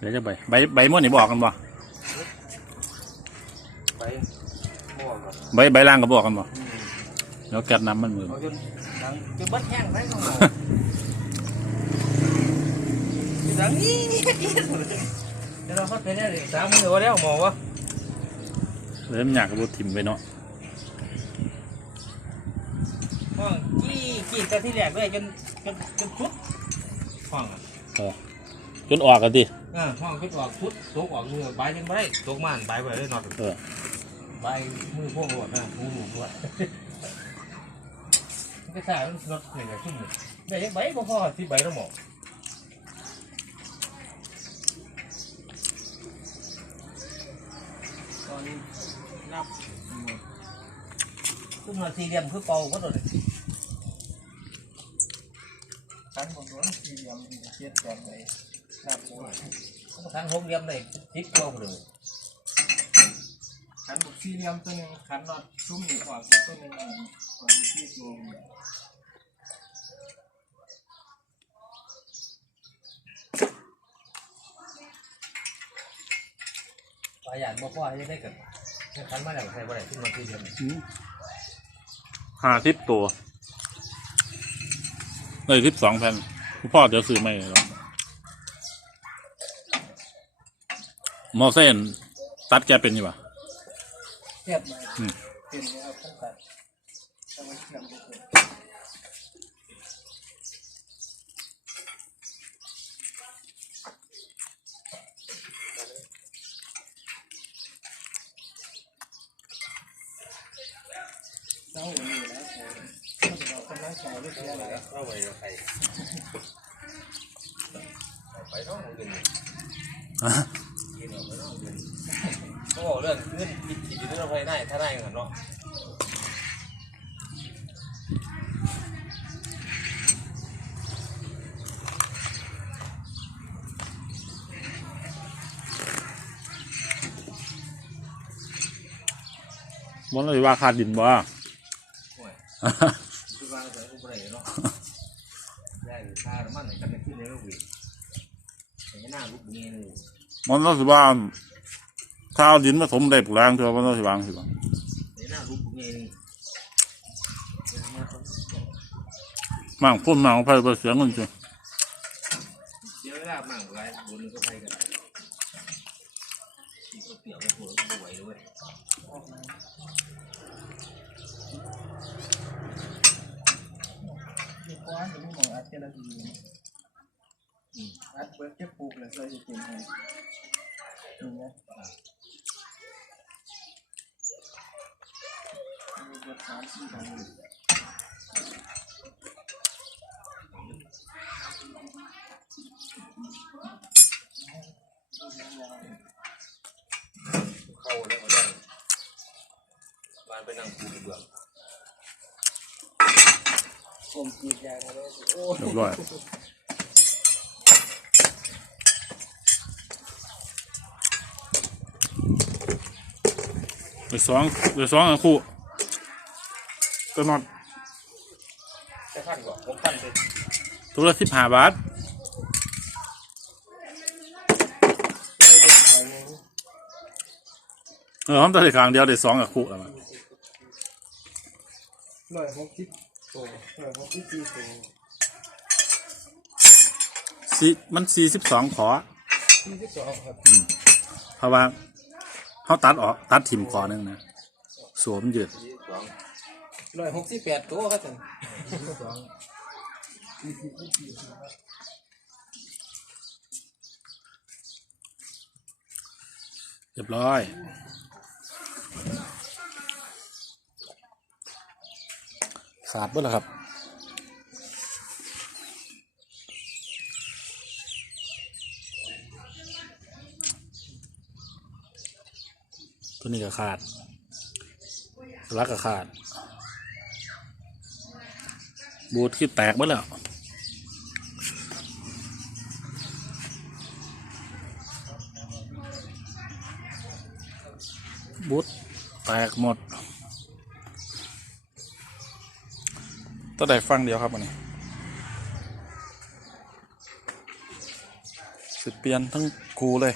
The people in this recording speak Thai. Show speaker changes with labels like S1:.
S1: เดี๋ยวจะใบใบใบม่วนนี่บอกกันบ่
S2: ไปบ่ก่อน
S1: ใบใบล่างก็บอกกันบ่แล้วแก๊สน้ำมันมือ
S2: เอาจนหลังจนเบัดแห้งไปน้องหมอหลังนี้เดี๋ยวเราพัดไปได้เลยสามมือว่าแล้วหมอวะ
S1: เริ่มอยากกระโดดถิ่มไปเนาะ
S2: ห้องกี้กี้แต่ที่แรกเลยจนจนจนชุดห้องอะ
S1: เออจนออกกันดิ
S2: อ่าห้องชุดออกชุดตกออกมือใบยังไม่ได้ตกม่านใบไปเลยนอน
S1: เออ
S2: ใบมือพวกหัวนะมือหนูด้วยมันก็ใช่รถหนึ่งชุ่มหนึ่งใบใบก็พอที่ใบแล้วหมอตอนนี้นับขึ้นมาสี่เหลี่ยมคือเป่าก็ตัวเลย
S3: ขันผมโดนสี่เหลี่ยมเทียบกันเลย ครับผม
S2: ทั้งหกเหลี่ยมเลยทิศเป่าเลย
S3: ขันผมสี่เหลี่ยมตัวหนึ่งขันนอตซุ้มหนึ่งขวาตัวหนึ่งขวาที่ตัว
S2: ปลาหยาดบ่พ่อให้ได้กันขันมาแล้วใครบ่ได้ขึ้นมาสี่เหลี่ยม
S1: ห้าสิบตัวเลยสิบสองแผ่นพ่อเดี๋ยวซื้อไม่หรอกห มอเส้นตัดแกเป็นอยู่ปะ
S3: เทียบมา
S1: อืม
S3: เป็นนะครับตั้งแต่ตั้งแต่เทียมไปเลยเจ้าอยู่นี่แล้วผมเรากำลังใจเรื่อยๆแล้ว
S2: เข้าไปกับใครไปน้องเงิน
S1: อะ
S2: กินออกไปน้องเงิน เขาบอกเรื่องเงินคิดคิดอยู่เรื่องอะไรได้ถ้าได้เงินเนาะ
S1: มันเลยว่าขาดดินบ่
S2: โอ้ยคือว่าแต่กูไม่ได้เนาะได้ค่าน้ำมันกันขึ้นในโลกวิแต่หน้าลูกเงี้ยเลย
S1: มันต้องสิว่าถ้าเอาดินผสมได้ปลูกแรงเถอะมันต้องสิวางสิวาง
S2: แต่หน้าลูกเงี้ย
S1: มั่งพ่นมั่งเอาไปไปเสียเงินจ้ะ
S2: เดี๋ยวเวลามากไรบนก็ไปกันที่ก็เปรี้ยวแล้วปวดก็ไหวเลย
S3: มีคว้านอยู่ที่หมออัดเจลาดี อัดเบิร์ดแค่ปลูกเลยเลยจะเป็นไงนี่นะมีเบิร์ดสามสี่ตัน
S2: เข้าแล้วก็ได้บ้านไปนั่งคูเบื่อ
S3: ผมกรีดยางมาเลยโอ้
S1: เรียบร้อย ไปสองไปสองอันคู่ก็นอน
S2: จะขั้นก่อนผมขั้นเลย
S1: ตัวละสิบห้าบาท
S3: เดินถอยเลย
S1: เออผมตัดได้ครั้งเดียวได้สองอันคู่แล้วมัน
S3: ร้อยหกสิบตัวร้อยหกสิบสี่ตัว
S1: สี่มันสี่สิบสองขอ
S3: สี่สิบสองครับ
S1: เพราะว่า เขาตัดออกตัดถิ่มคอหนึงนะสวมยืด
S2: สอง
S3: ร้อยหกสิบแปดตัวครับท่าน
S2: สอง
S1: เรียบร้อยขาดเบ่แล้วครับ ตัวนี้ก็ขาดลักก็ขาด บูทคือแตกหมดแล้วบูทแตกหมดต้องได้ฟังเดียวครับวันนี้สิเปลี่ยนทั้งคูเลย